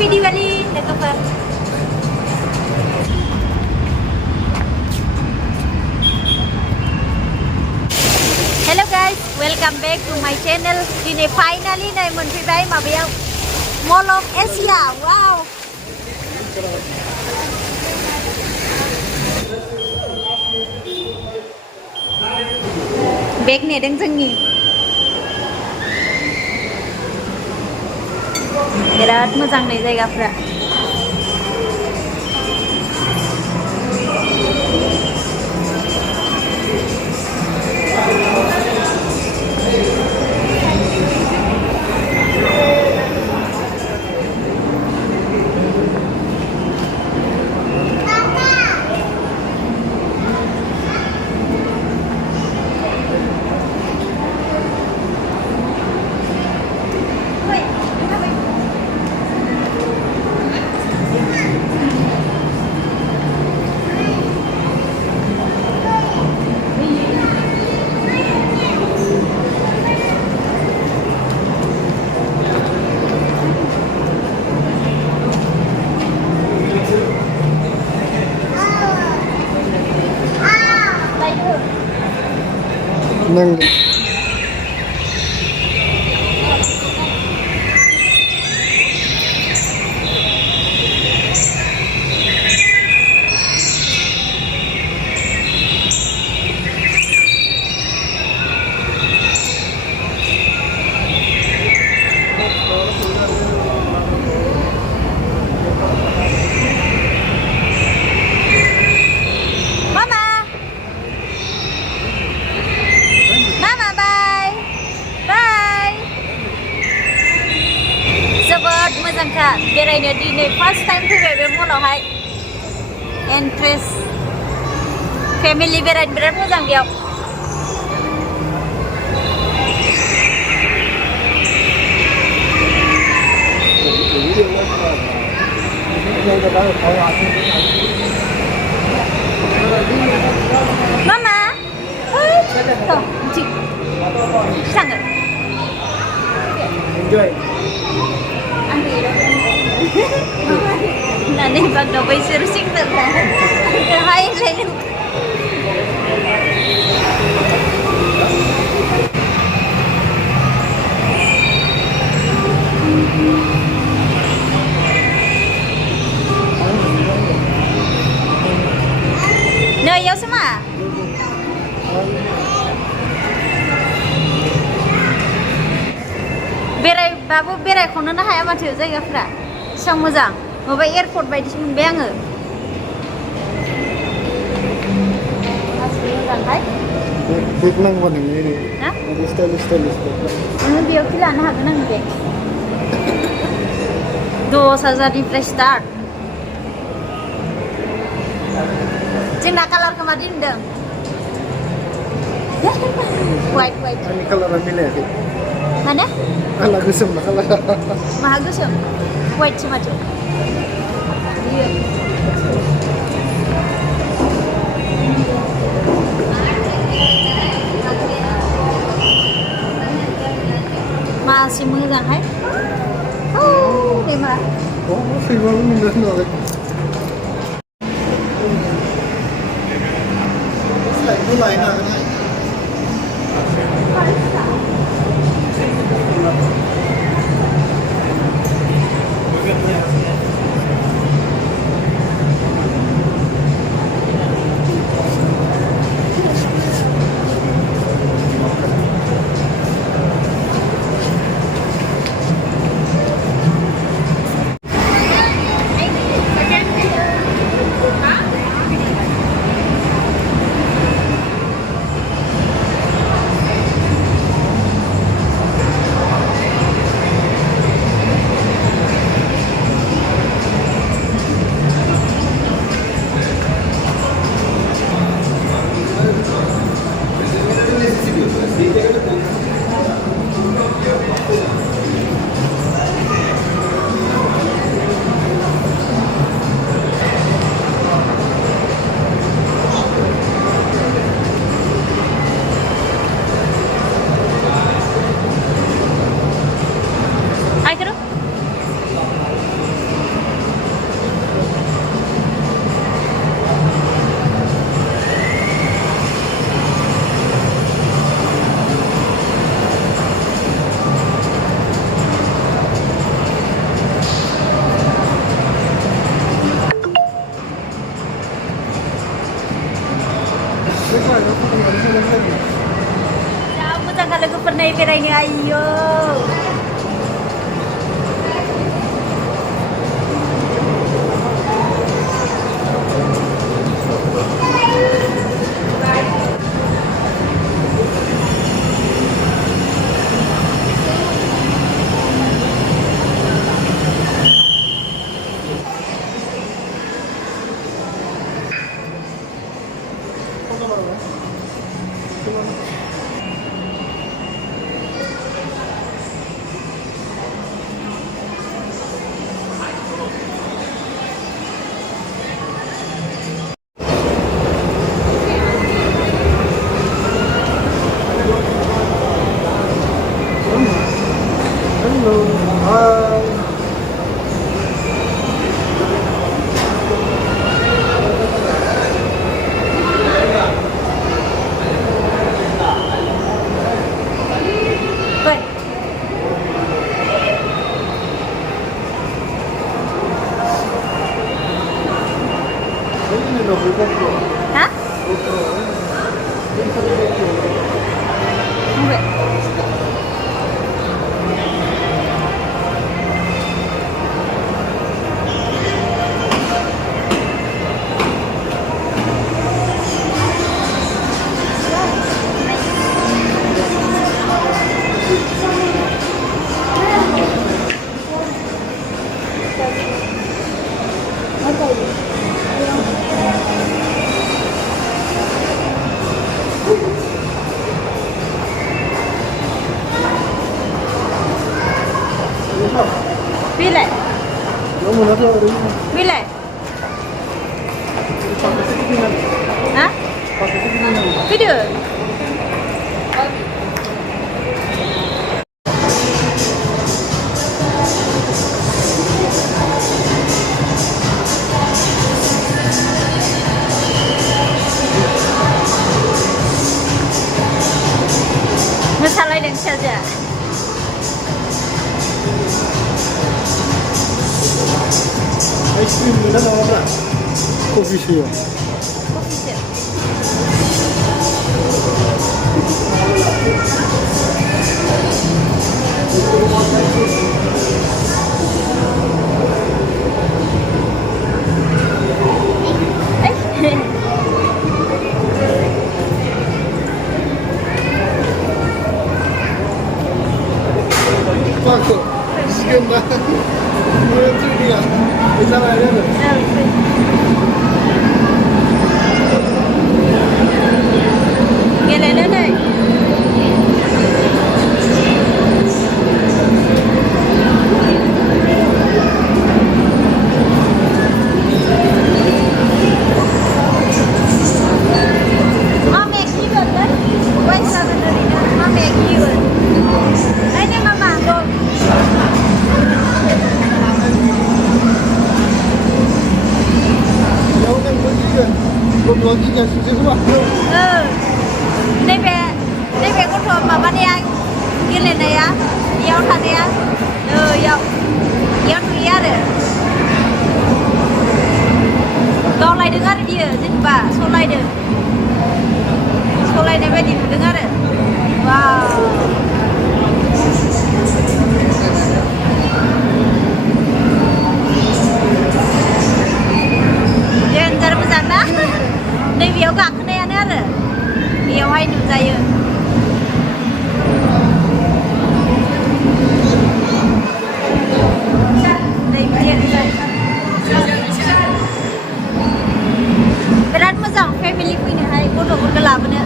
Happy Diwali, लोगोफोर। Hello guys, welcome back to my channel. Today finally नै मोनफैबाय माबायाव Mall of Asia. Wow. Bag नेदों जोंनि। बिराद मोजां नै जायगाफ्रा। Nâng जोबोद मोजांखा बेरायनो दिनै फार्स्ट टाइम फैबाय बे मलावहाय एन्ट्रेस फेमिलि बेरायनो बिराद मोजां बेयाव Mama tuh cik sangat Enjoy Nanti bag na bay sirsing na kahain lang No, yaw sama Babu berai खौनो हाया माथो जायगाफोरा एसेबां मोजां माबा एयारपर्ट बायदिसो मोनबाय आङो मोजांहाय बेग नांगौ नोंनि ना स्टाइलिश नोङो बेयावखि लानो हागोन आङो बेग 10,000निफ्राय स्टार्ट जोंना कालारखौ मादि होनदों वाइट आंनि कालारा मिलायाखै Mana? Ala गोसोम ना कालारा Maha गोसोम white माथो iya masih मोजांहाय दैमा सैमाबो नुनो होननानै स्लाइडखौ लायनो हागोन Hello. Hi. Vậy. Đấy là đồ với GoPro. Hả? GoPro. Bên trong GoPro. Không vậy. Bile. Nó muốn nó theo đấy. Bile. Pakai segini. Hả? Pakai segini. Video. Masalah dan saja. Ice cream ni dah apa? Coffee shop. Pakai. Sekian dah. Mula tu dia. Bisa lah dia. Nghe lại lên đây. Mami given đấy. Quay sang bên đây nè. Mami given. Đây nè mama con. Jauh kan pergi kan. GoPro lagi kan susah semua. Ừ. Đây về con thuyền mà bắt đi anh. Kia lên này á. Yêu thật đi á. Ừ, yêu. Yêu tụi á đấy. Kau lagi dengar dia, Zinba. So lagi dia. So lagi dia di dengar dia. Wow. Jangan terus sana. Đây biểu cả cái này nữa rồi. Biểu hay được dài rồi. Đây dia đây. Berat mozaं family punya hai foto bergelap ni.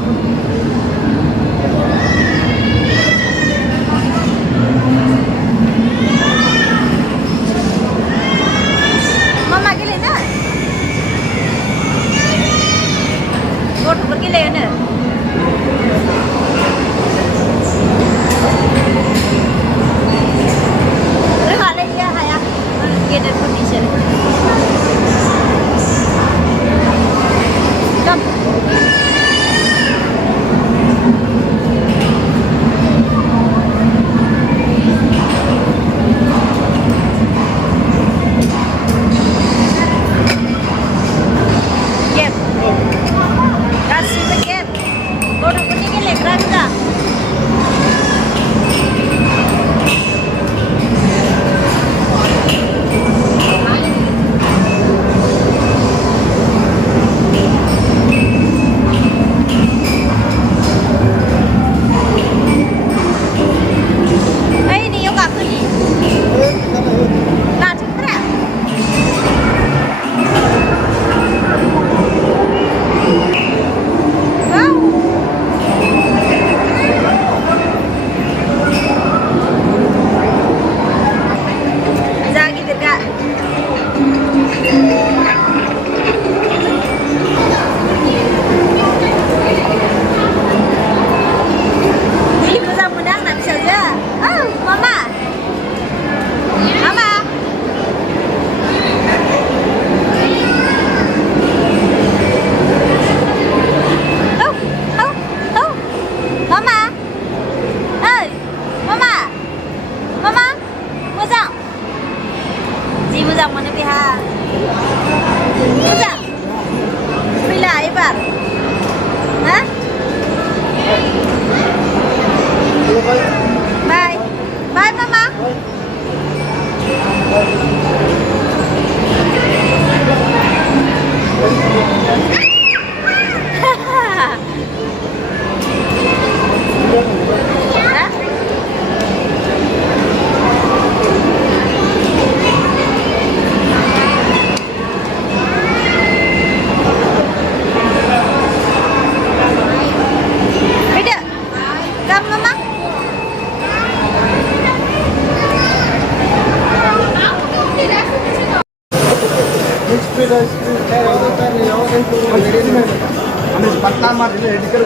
ಆಮೇಲೆ ಪಟ್ನಾ ಮಾಡಿದ್ರೆ ಎಡಿಕರ್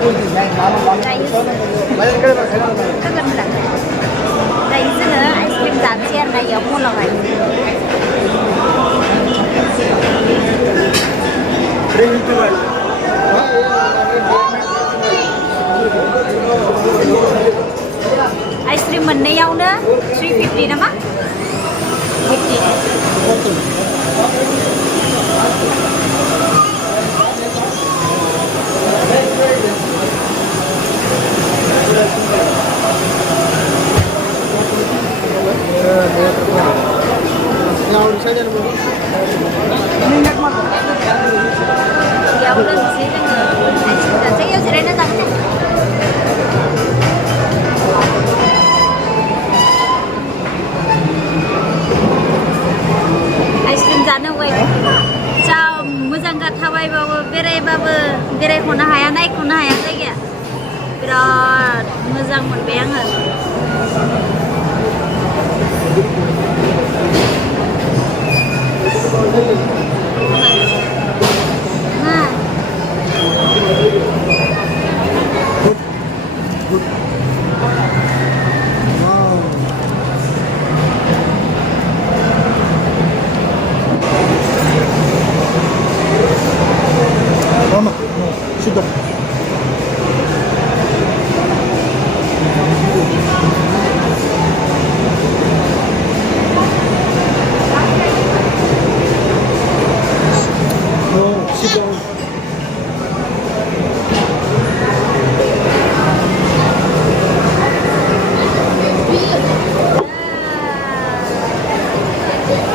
Kagan lang. Dahil sa na, ice cream dati yan na yung mula kayo. Ice cream mình na yaw na, 350 naman. 50. Yaw lang sila nga. Ice cream dati yaw sila na dati. Ice cream जानो way. जा मोजां थाबायबाबो बेरायबाबो बेरायख'नो हाया नायख'नो हाया जायगाया बिराद मोजां मोनबाय आङो Mama, sudah. Sit down.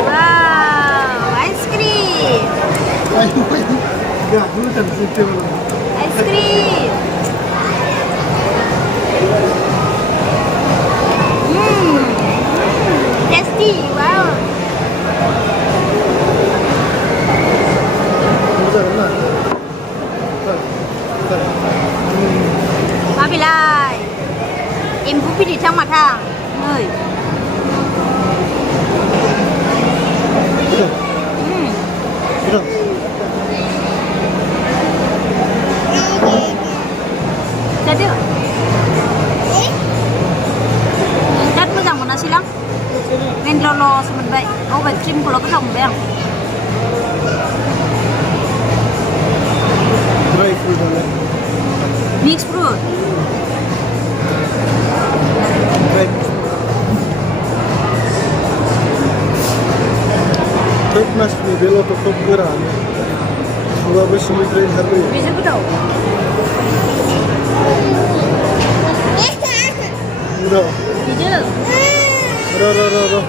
Wow, ice cream. Ya, dulu kan situ. Ice cream. Tasty. Wow. Bentar, nah. Ba bị lại. Em cũng biết đi trong mặt hàng. Ơi. Sudah. Jadi. Rất mo장 mana silang? Men lolo sebentar. Oh, baik krim kalau ketemu bang. Dry fruit ada. Mixed fruit. Dry. Top mas ni belo to top geran. Sudah bersih train hari. Bisa betul. Udah. Bisa. Udah.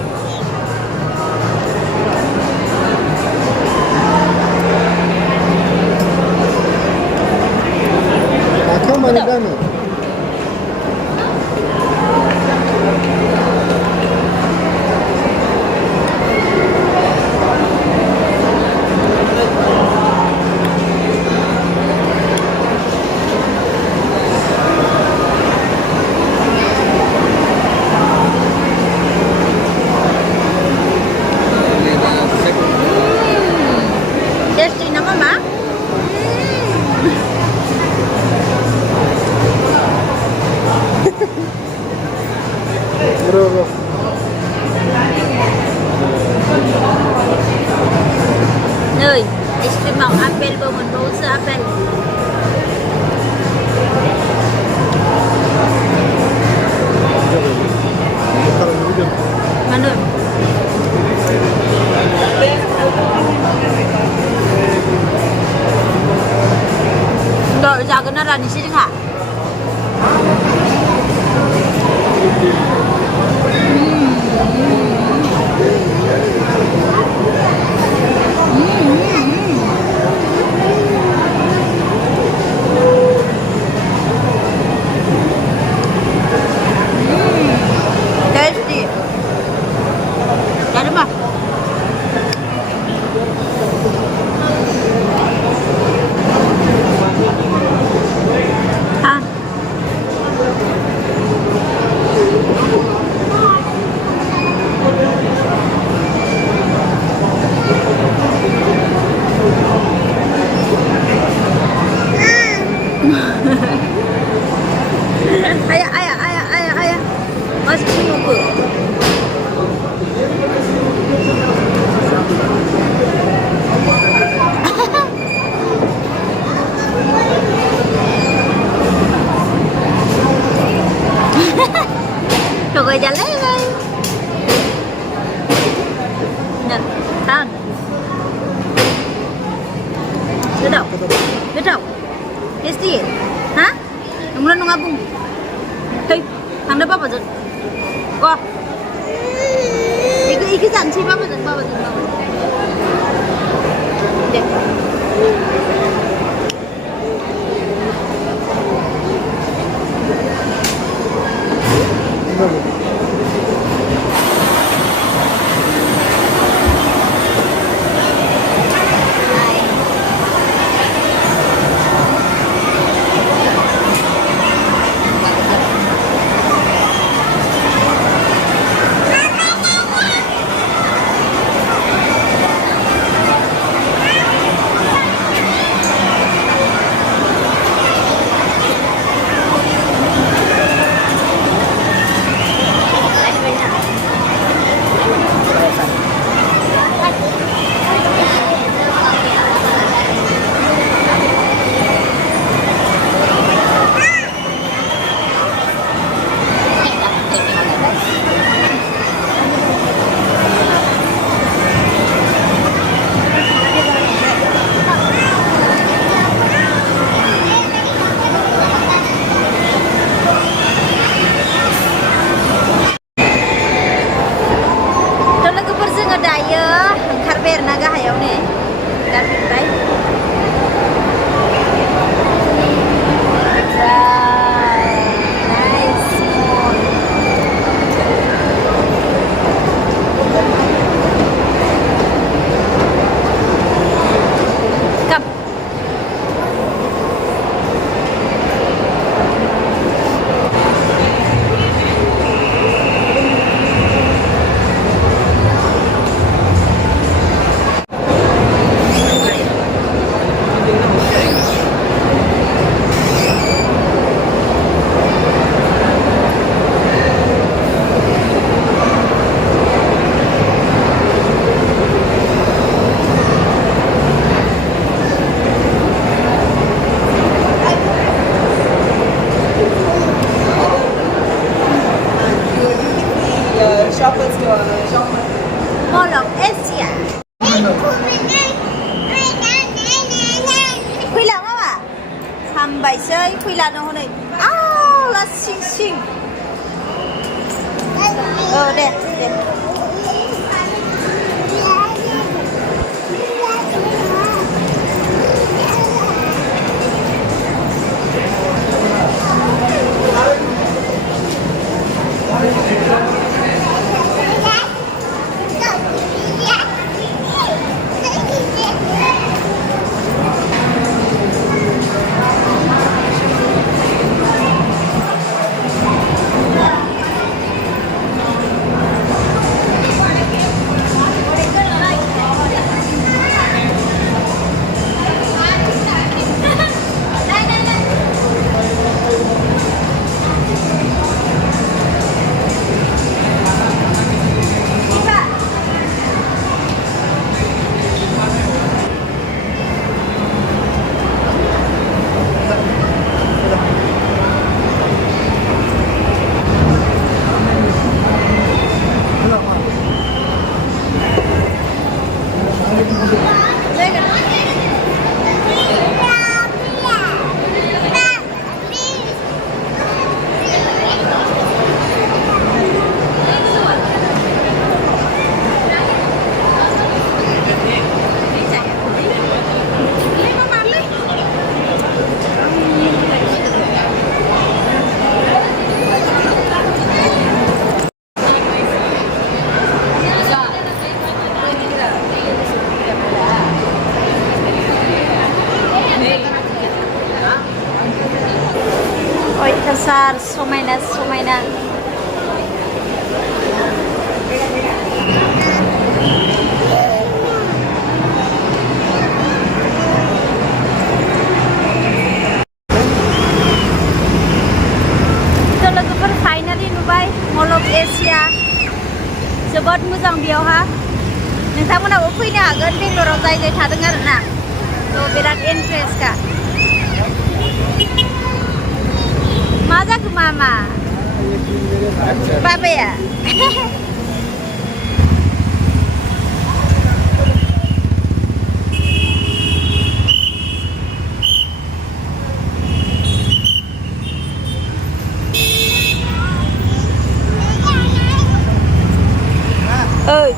Akam mana kan? Tasty naman ma? Udah. Nơi, ice cream màu apple của mình bố sữa apple. Mana? Đợi ra cái nó là đi xin hả? जानसै बाबाजों they Mall of Asia फैला मामा हामबायसै फैलानो हनै आला सिं सिं दे अयथासार समायना समायना लोगोफोर finally नुबाय मल अफ एसिया जोबोद मोजां बेयावहा नोंथांमोनाबो फैनो हागोन बेंगलराव जाय जाय थादों आरोना थ' बिराद इन्ट्रेस्टखा मा जाखो मामा बाबाया ओइ